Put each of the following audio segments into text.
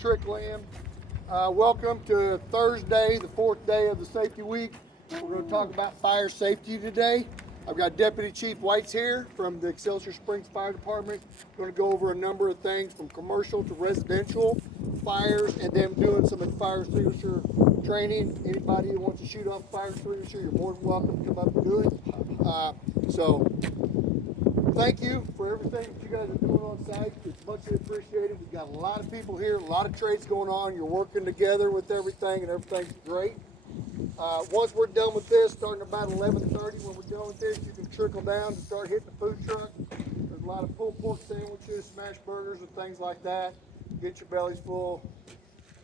trickle in. Welcome to Thursday, the fourth day of the safety week. We're going to talk about fire safety today. I've got Deputy Chief Whites here from the Excelsior Springs Fire Department. Going to go over a number of things from commercial to residential fires, and then doing some fire extinguisher training. Anybody who wants to shoot off a fire extinguisher, you're more than welcome to come up and do it. So thank you for everything that you guys are doing on site. It's muchly appreciated. We've got a lot of people here, a lot of trades going on. You're working together with everything, and everything's great. Once we're done with this, starting about 11:30, when we're done with this, you can trickle down and start hitting the food truck. There's a lot of pulled pork sandwiches, smash burgers, and things like that. Get your bellies full.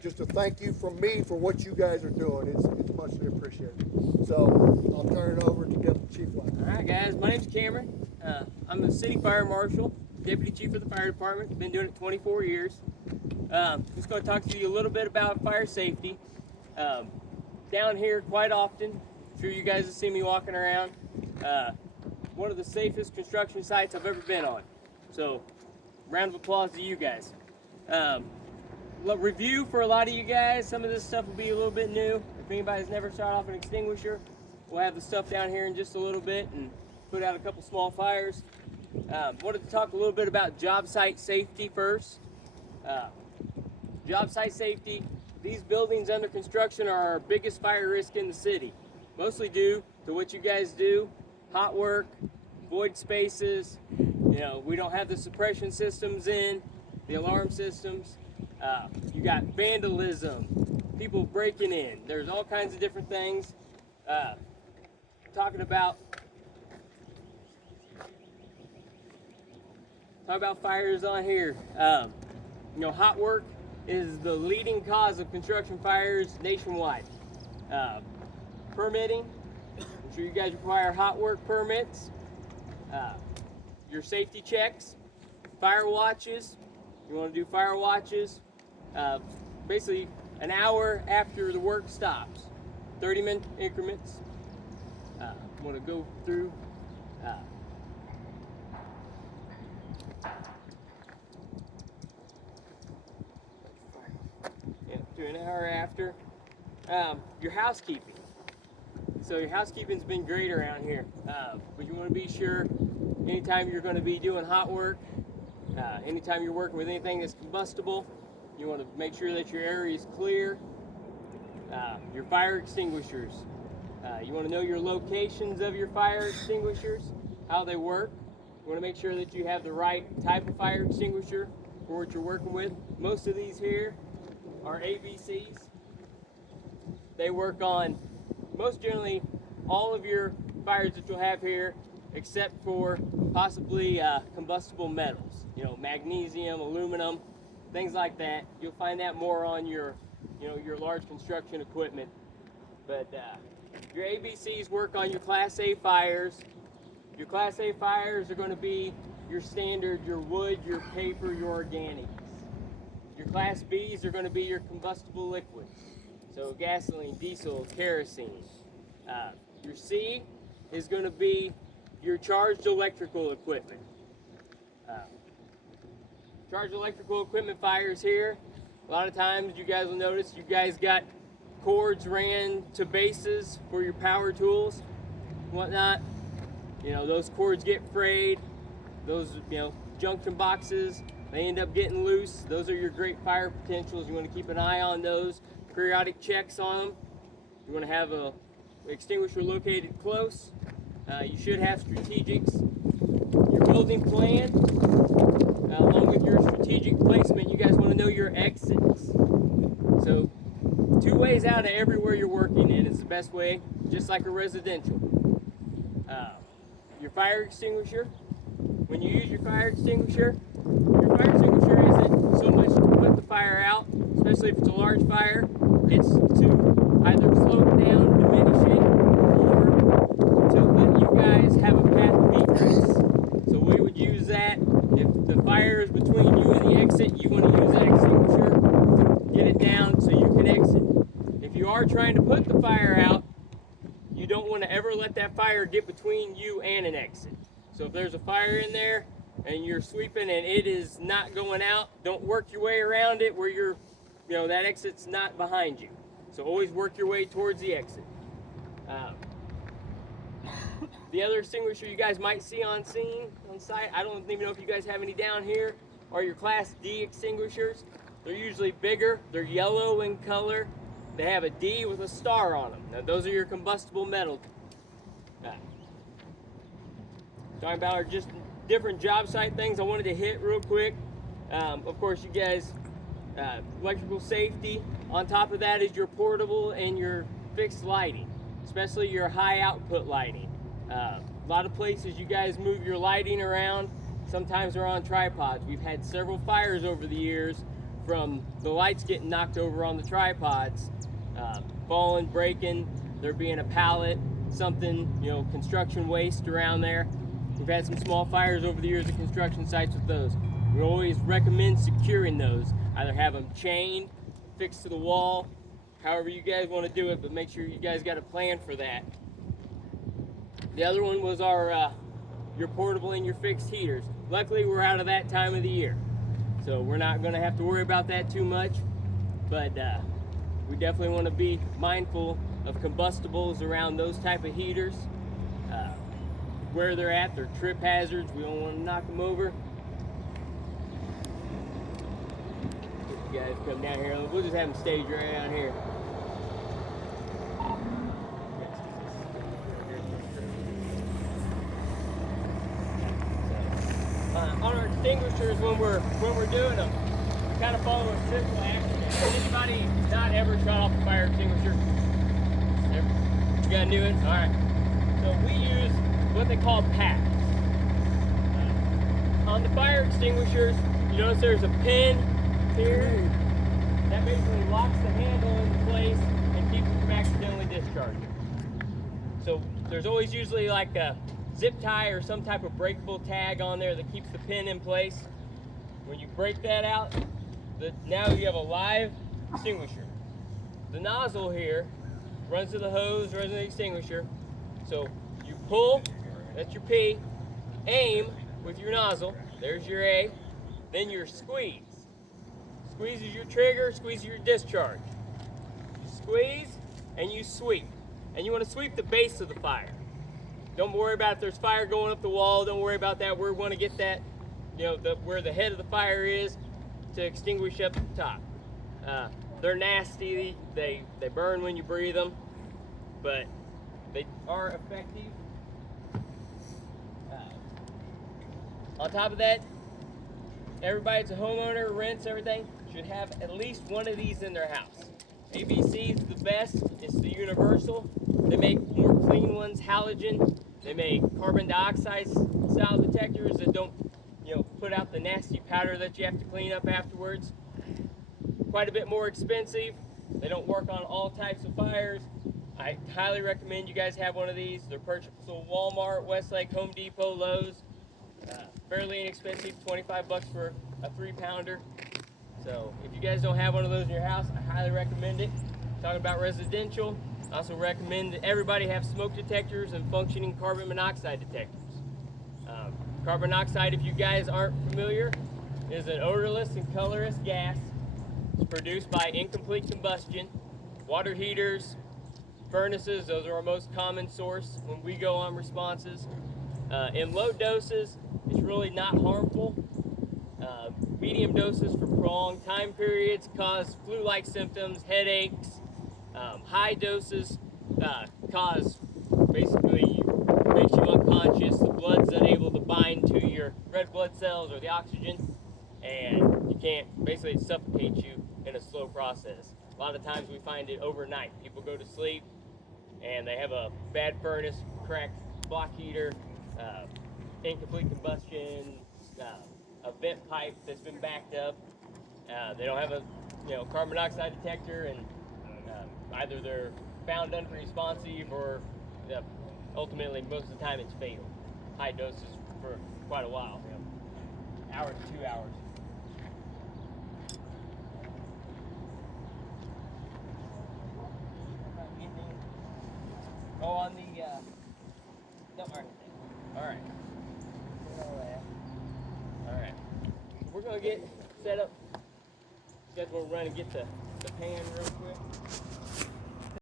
Just a thank you from me for what you guys are doing. It's muchly appreciated. So I'll turn it over to Deputy Chief White. All right, guys. My name's Cameron. I'm the City Fire Marshal, Deputy Chief of the Fire Department. Been doing it 24 years. Just going to talk to you a little bit about fire safety. Down here quite often, I'm sure you guys have seen me walking around. One of the safest construction sites I've ever been on. So, round of applause to you guys. Review for a lot of you guys. Some of this stuff will be a little bit new. If anybody's never shot off an extinguisher, we'll have the stuff down here in just a little bit and put out a couple small fires. Wanted to talk a little bit about job site safety first. Job site safety. These buildings under construction are our biggest fire risk in the city, mostly due to what you guys do, hot work, void spaces. You know, we don't have the suppression systems in, the alarm systems. You got vandalism, people breaking in. There's all kinds of different things. Talking about fires on here. You know, hot work is the leading cause of construction fires nationwide. Permitting, I'm sure you guys require hot work permits. Your safety checks, fire watches. You want to do fire watches. Basically, an hour after the work stops, 30-minute increments. I'm going to go through. To an hour after. Your housekeeping. So your housekeeping's been great around here, but you want to be sure anytime you're going to be doing hot work, anytime you're working with anything that's combustible, you want to make sure that your area is clear. Your fire extinguishers. You want to know your locations of your fire extinguishers, how they work. You want to make sure that you have the right type of fire extinguisher for what you're working with. Most of these here are ABCs. They work on most generally all of your fires that you'll have here, except for possibly combustible metals. You know, magnesium, aluminum, things like that. You'll find that more on your, you know, your large construction equipment. But your ABCs work on your Class A fires. Your Class A fires are going to be your standard, your wood, your paper, your organics. Your Class Bs are going to be your combustible liquids, so gasoline, diesel, kerosene. Your C is going to be your charged electrical equipment. Charged electrical equipment fires here. A lot of times you guys will notice you guys got cords ran to bases for your power tools, whatnot. You know, those cords get frayed. Those, you know, junction boxes, they end up getting loose. Those are your great fire potentials. You want to keep an eye on those. Periodic checks on them. You want to have a extinguisher located close. You should have strategics. Your building plan, along with your strategic placement, you guys want to know your exits. So 2 ways out of everywhere you're working in is the best way, just like a residential. Your fire extinguisher. When you use your fire extinguisher isn't so much to put the fire out, especially if it's a large fire. It's to either slow it down, diminish it, or to let you guys have a path of egress. So we would use that. If the fire is between you and the exit, you want to use that extinguisher to get it down so you can exit. If you are trying to put the fire out, you don't want to ever let that fire get between you and an exit. So if there's a fire in there and you're sweeping and it is not going out, don't work your way around it where you're that exit's not behind you. So always work your way towards the exit. The other extinguisher you guys might see on site, I don't even know if you guys have any down here, are your Class D extinguishers. They're usually bigger, they're yellow in color. They have a D with a star on them. Now those are your combustible metal. Talking about our just different job site things I wanted to hit real quick. Of course, you guys, electrical safety. On top of that is your portable and your fixed lighting, especially your high output lighting. A lot of places you guys move your lighting around. Sometimes they're on tripods. We've had several fires over the years from the lights getting knocked over on the tripods, falling, breaking, there being a pallet, something, construction waste around there. We've had some small fires over the years at construction sites with those. We always recommend securing those. Either have them chained, fixed to the wall, however you guys want to do it, but make sure you guys got a plan for that. The other one was your portable and your fixed heaters. Luckily, we're out of that time of the year, so we're not going to have to worry about that too much, but we definitely want to be mindful of combustibles around those type of heaters. Where they're at, they're trip hazards. We don't want to knock them over. If you guys come down here, we'll just have them stage right down here. On our extinguishers, when we're doing them, we kind of follow a simple action. Has anybody not ever shut off a fire extinguisher? Never? You got a new one? All right. So we use what they call packs. On the fire extinguishers, you notice there's a pin here that basically locks the handle into place and keeps it from accidentally discharging. So there's always usually like a zip tie or some type of breakable tag on there that keeps the pin in place. When you break that out, now you have a live extinguisher. The nozzle here runs to the hose, runs to the extinguisher. So you pull, that's your P, aim with your nozzle, there's your A, then your squeeze. Squeeze is your trigger, squeeze is your discharge. You squeeze and you sweep. And you want to sweep the base of the fire. Don't worry about if there's fire going up the wall, don't worry about that. We want to get that, where the head of the fire is to extinguish up at the top. They're nasty, they burn when you breathe them, but they are effective. On top of that, everybody that's a homeowner, rents, everything, should have at least one of these in their house. ABC is the best, it's the universal. They make more clean ones, halogen. They make carbon dioxide style detectors that don't, put out the nasty powder that you have to clean up afterwards. Quite a bit more expensive. They don't work on all types of fires. I highly recommend you guys have one of these. They're purchasable at Walmart, Westlake, Home Depot, Lowe's. Fairly inexpensive, 25 bucks for a 3-pounder. So if you guys don't have one of those in your house, I highly recommend it. Talking about residential, I also recommend that everybody have smoke detectors and functioning carbon monoxide detectors. Carbon monoxide, if you guys aren't familiar, is an odorless and colorless gas. It's produced by incomplete combustion. Water heaters, furnaces, those are our most common source when we go on responses. In low doses, it's really not harmful. Medium doses for prolonged time periods cause flu-like symptoms, headaches. High doses cause, basically, makes you unconscious. The blood's unable to bind to your red blood cells or the oxygen, and you can't, basically it suffocates you in a slow process. A lot of times we find it overnight. People go to sleep and they have a bad furnace, cracked block heater, incomplete combustion, a vent pipe that's been backed up. They don't have a carbon monoxide detector, and either they're found unresponsive or ultimately most of the time it's fatal. High doses for quite a while, hour to 2 hours. Oh, on the no, all right. All right. We're gonna get set up. You guys want to run and get the pan real